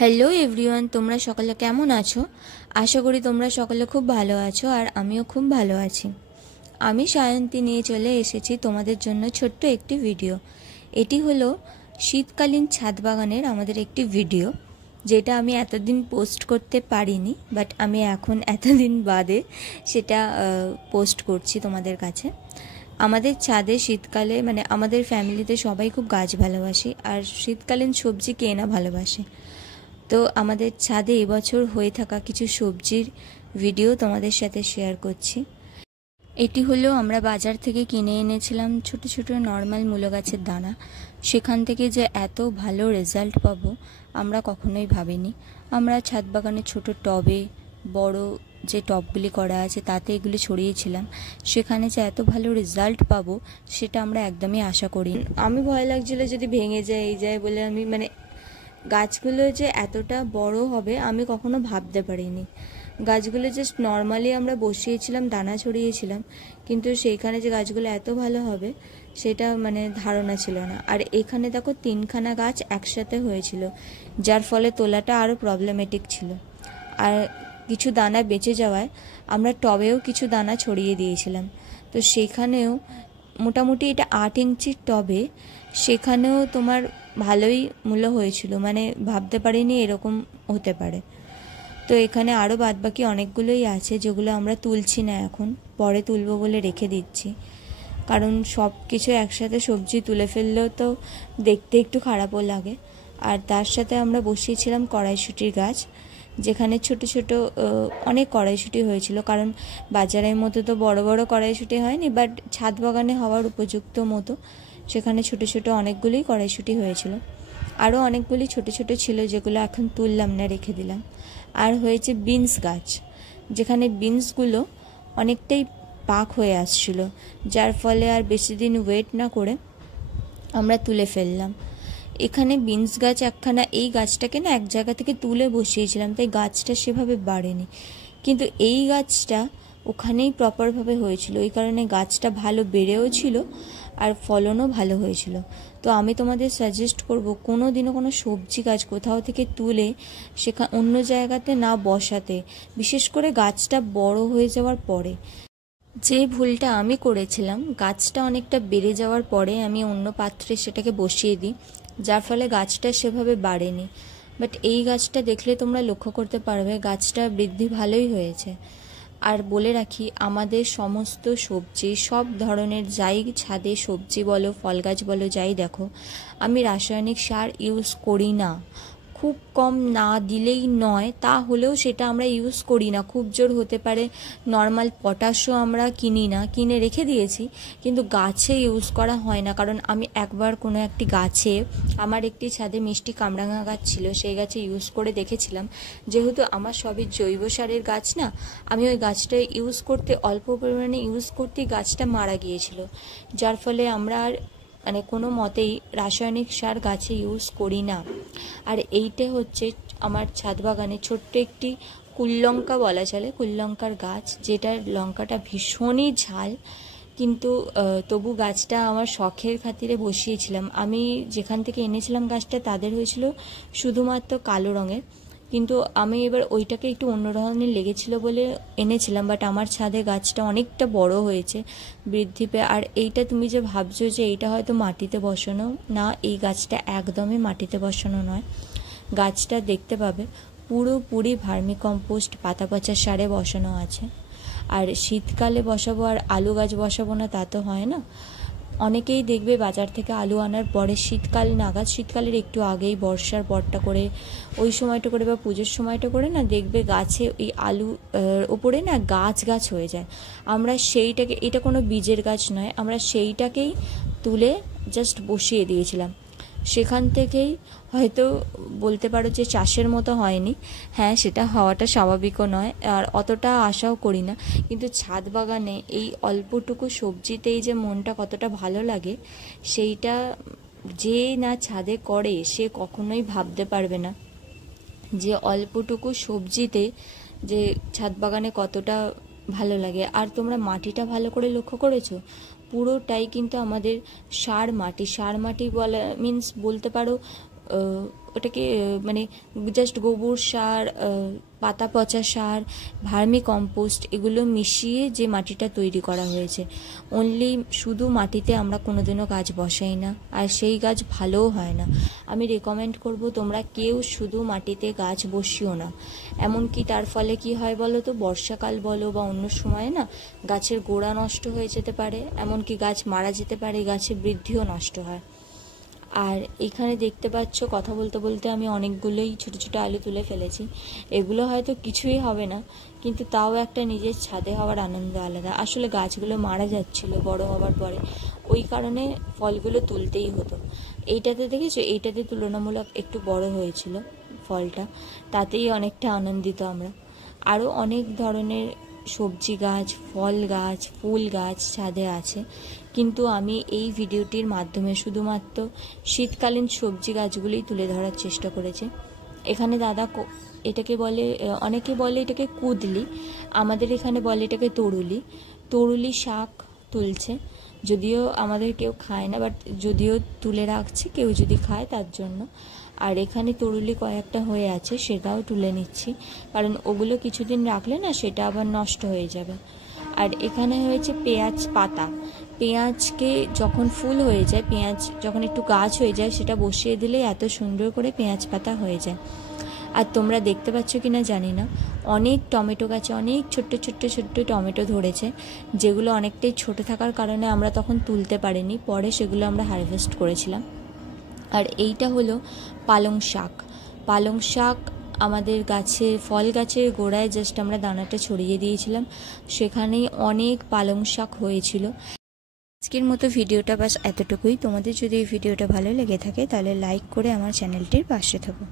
Hello everyone, তোমরা সকলে কেমন আছো? আশা করি তোমরা সকলে খুব ভালো আছো আর আমিও খুব ভালো আছি। আমি সায়ন্তী নিয়ে চলে এসেছি তোমাদের জন্য ছোট্ট একটি ভিডিও। এটি হলো শীতকালীন ছাদ বাগানের আমাদের একটি ভিডিও, যেটা আমি এতদিন পোস্ট করতে পারিনি, বাট আমি এখন এতদিন বাদে সেটা পোস্ট করছি তোমাদের কাছে। আমাদের ছাদে শীতকালে আমাদের ফ্যামিলিতে সবাই খুব গাছ ভালোবাসি, আর শীতকালীন সবজি কে না ভালোবাসে। তো আমাদের ছাদে এবছর হয়ে থাকা কিছু সবজির ভিডিও তোমাদের সাথে শেয়ার করছি। এটি হলো আমরা বাজার থেকে কিনে এনেছিলাম ছোট ছোট নর্মাল মূলো গাছের দানা। সেখান থেকে যে এত ভালো রেজাল্ট পাবো আমরা কখনোই ভাবিনি। আমরা ছাদ বাগানে ছোট টবে, বড় যে টবগুলি করা আছে তাতে এগুলি ছড়িয়েছিলাম। সেখানে যে এত ভালো রেজাল্ট পাবো সেটা আমরা একদমই আশা করিনি। আমি ভয় লাগছিল যদি ভেঙে যায় এই যায় বলে। আমি গাছগুলো যে এতটা বড় হবে আমি কখনো ভাবতে পারিনি। গাছগুলো জাস্ট নর্মালি আমরা বসিয়েছিলাম, দানা ছড়িয়েছিলাম, কিন্তু সেইখানে যে গাছগুলো এত ভালো হবে সেটা ধারণা ছিল না। আর এখানে দেখো 3খানা গাছ একসাথে হয়েছিল, যার ফলে তোলাটা আরও প্রবলেমেটিক ছিল। আর কিছু দানা বেঁচে যাওয়ায় আমরা টবেও কিছু দানা ছড়িয়ে দিয়েছিলাম। তো সেখানেও মোটামুটি এটা 8 ইঞ্চির টবে, সেখানেও তোমার ভালোই মূল্য হয়েছিল। ভাবতে পারিনি এরকম হতে পারে। তো এখানে আরও বাদবাকি অনেকগুলোই আছে যেগুলো আমরা তুলছি না, এখন পরে তুলবো বলে রেখে দিচ্ছি। কারণ সব কিছু একসাথে সবজি তুলে ফেললেও তো দেখতে একটু খারাপও লাগে। আর তার সাথে আমরা বসিয়েছিলাম কড়াইশুঁটির গাছ, যেখানে ছোট ছোট অনেক কড়াইশুঁটি হয়েছিল। কারণ বাজারের মতো তো বড় বড় কড়াইশুঁটি হয়নি, বাট ছাদ বাগানে হওয়ার উপযুক্ত মতো সেখানে ছোট ছোট অনেকগুলোই কড়াইশুঁটি হয়েছিল। আরও অনেকগুলি ছোট ছোট ছিল যেগুলো এখন তুললাম না, রেখে দিলাম। আর হয়েছে বিনস গাছ, যেখানে বিনসগুলো অনেকটাই পাক হয়ে আসছিল, যার ফলে আর বেশি দিন ওয়েট না করে আমরা তুলে ফেললাম। এখানে বিনস গাছ একখানা, এই গাছটাকে না এক জায়গা থেকে তুলে বসিয়েছিলাম, তাই গাছটা সেভাবে বাড়েনি। কিন্তু এই গাছটা ওখানেই প্রপারভাবে হয়েছিল, এই কারণে গাছটা ভালো বেড়েও ছিল আর ফলনও ভালো হয়েছিল। তো আমি তোমাদের সাজেস্ট করব কোনো দিনও কোনো সবজি গাছ কোথাও থেকে তুলে অন্য জায়গাতে না বসাতে, বিশেষ করে গাছটা বড় হয়ে যাওয়ার পরে। যে ভুলটা আমি করেছিলাম, গাছটা অনেকটা বেড়ে যাওয়ার পরে আমি অন্য পাত্রে সেটাকে বসিয়ে দিই, যার ফলে গাছটা সেভাবে বাড়েনি। বাট এই গাছটা দেখলে তোমরা লক্ষ্য করতে পারবে গাছটা বৃদ্ধি ভালোই হয়েছে। আর বলে রাখি, আমাদের সমস্ত সবজি, সব ধরনের যাই ছাদে সবজি বলো, ফল গাছ বলো, যাই দেখো, আমি রাসায়নিক সার ইউজ করি না। খুব কম না দিলেই নয়, তা হলেও সেটা আমরা ইউজ করি না। খুব জোর হতে পারে নর্মাল পটাশও আমরা কিনি না, কিনে রেখে দিয়েছি, কিন্তু গাছে ইউজ করা হয় না। কারণ আমি একবার কোনো একটি গাছে, আমার একটি ছাদে মিষ্টি কামরাঙা গাছ ছিল, সেই গাছে ইউজ করে দেখেছিলাম। যেহেতু আমার সবই জৈব সারের গাছ না, আমি ওই গাছটা ইউজ করতে, অল্প পরিমাণে ইউজ করতেই গাছটা মারা গিয়েছিল। যার ফলে আমরা আর কোনো মতেই রাসায়নিক সার গাছে ইউজ করি না। আর এইটা হচ্ছে আমার ছাদ বাগানে ছোট্ট একটি কুললঙ্কা বলা চলে, কুললঙ্কার গাছ, যেটার লঙ্কাটা ভীষণই ঝাল, কিন্তু তবু গাছটা আমার শখের খাতিরে বসিয়েছিলাম। আমি যেখান থেকে এনেছিলাম গাছটা তাদের হয়েছিল শুধুমাত্র কালো রঙের, কিন্তু আমি এবার ওইটাকে একটু অন্য ধরনের লেগেছিল বলে এনেছিলাম। বাট আমার ছাদে গাছটা অনেকটা বড় হয়েছে, বৃদ্ধি পেয়ে। আর এইটা তুমি যে ভাবছো যে এইটা হয়তো মাটিতে বসানো, না, এই গাছটা একদমই মাটিতে বসানো নয়। গাছটা দেখতে পাবে পুরোপুরি ভার্মিকম্পোস্ট, পাতা পচা সারে বসানো আছে। আর শীতকালে বসাবো আর আলু গাছ বসাবো না তা তো হয় না। অনেকেই দেখবে বাজার থেকে আলু আনার পরে শীতকাল নাগাদ, শীতকালের একটু আগেই, বর্ষার পরটা করে, ওই সময়টা করে বা পুজোর সময়টা করে না, দেখবে গাছে এই আলু ওপরে না গাছ গাছ হয়ে যায়। আমরা সেইটাকে, এটা কোনো বীজের গাছ নয়, আমরা সেইটাকেই তুলে জাস্ট বসিয়ে দিয়েছিলাম। সেখান থেকেই হয়তো বলতে পারো যে চাষের মতো হয়নি। হ্যাঁ, সেটা হওয়াটা স্বাভাবিকও নয়, আর অতটা আশাও করি না। কিন্তু ছাদ বাগানে এই অল্পটুকু সবজিতেই যে মনটা কতটা ভালো লাগে, সেইটা যে না ছাদে করে সে কখনোই ভাবতে পারবে না যে অল্পটুকু সবজিতে যে ছাদ বাগানে কতটা ভালো লাগে। আর তোমরা মাটিটা ভালো করে লক্ষ্য করেছো, পুরোটাই কিন্তু আমাদের সার মাটি বলা মিন্স বলতে পারো ওটাকে মানে জাস্ট গোবর সার, পাতা পচা সার, ভার্মি কম্পোস্ট এগুলো মিশিয়ে যে মাটিটা তৈরি করা হয়েছে। অনলি শুধু মাটিতে আমরা কোনোদিনও গাছ বসাই না, আর সেই গাছ ভালোও হয় না। আমি রেকমেন্ড করব তোমরা কেউ শুধু মাটিতে গাছ বসিও না। এমনকি তার ফলে কি হয় বলো তো, বর্ষাকাল বলো বা অন্য সময়ে না গাছের গোড়া নষ্ট হয়ে যেতে পারে, এমনকি গাছ মারা যেতে পারে, গাছের বৃদ্ধিও নষ্ট হয়। আর এখানে দেখতে পাচ্ছ কথা বলতে বলতে আমি অনেকগুলোই ছোটো ছোটো আলু তুলে ফেলেছি। এগুলো হয়তো কিছুই হবে না, কিন্তু তাও একটা নিজের ছাদে হওয়ার আনন্দ আলাদা। আসলে গাছগুলো মারা যাচ্ছিল বড় হওয়ার পরে, ওই কারণে ফলগুলো তুলতেই হতো। এইটাতে দেখেছো, এইটাতে তুলনামূলক একটু বড় হয়েছিল ফলটা, তাতেই অনেকটা আনন্দিত আমরা। আরও অনেক ধরনের সবজি গাছ, ফল গাছ, ফুল গাছ ছাদে আছে, কিন্তু আমি এই ভিডিওটির মাধ্যমে শুধুমাত্র শীতকালীন সবজি গাছগুলোই তুলে ধরার চেষ্টা করেছি। এখানে দাদা এটাকে বলে, অনেকে বলে এটাকে কুদলি, আমাদের এখানে বলে এটাকে তরুলি। তরুলি শাক তুলছে, যদিও আমাদের কেউ খায় না, বাট যদিও তুলে রাখছে কেউ যদি খায় তার জন্য। আর এখানে তরুলি কয়েকটা হয়ে আছে, সেটাও তুলে নিচ্ছি, কারণ ওগুলো কিছুদিন রাখলে না সেটা আবার নষ্ট হয়ে যাবে। আর এখানে হয়েছে পেঁয়াজ পাতা। পেঁয়াজকে যখন ফুল হয়ে যায়, পেঁয়াজ যখন একটু গাছ হয়ে যায়, সেটা বসিয়ে দিলে এত সুন্দর করে পেঁয়াজ পাতা হয়ে যায়। আর তোমরা দেখতে পাচ্ছ কি না জানি না, অনেক টমেটো গাছে অনেক ছোট্ট ছোট্ট ছোট্ট টমেটো ধরেছে, যেগুলো অনেকটাই ছোট থাকার কারণে আমরা তখন তুলতে পারিনি, পরে সেগুলো আমরা হারভেস্ট করেছিলাম। আর এইটা হলো পালং শাক। পালং শাক আমাদের গাছে, ফল গাছের গোড়ায় জাস্ট আমরা দানাটা ছড়িয়ে দিয়েছিলাম, সেখানেই অনেক পালং শাক হয়েছিল। আজকের মতো ভিডিওটা বাস এতটুকুই। তোমাদের যদি এই ভিডিওটা ভালো লেগে থাকে তাহলে লাইক করে আমার চ্যানেলটির পাশে থাকো।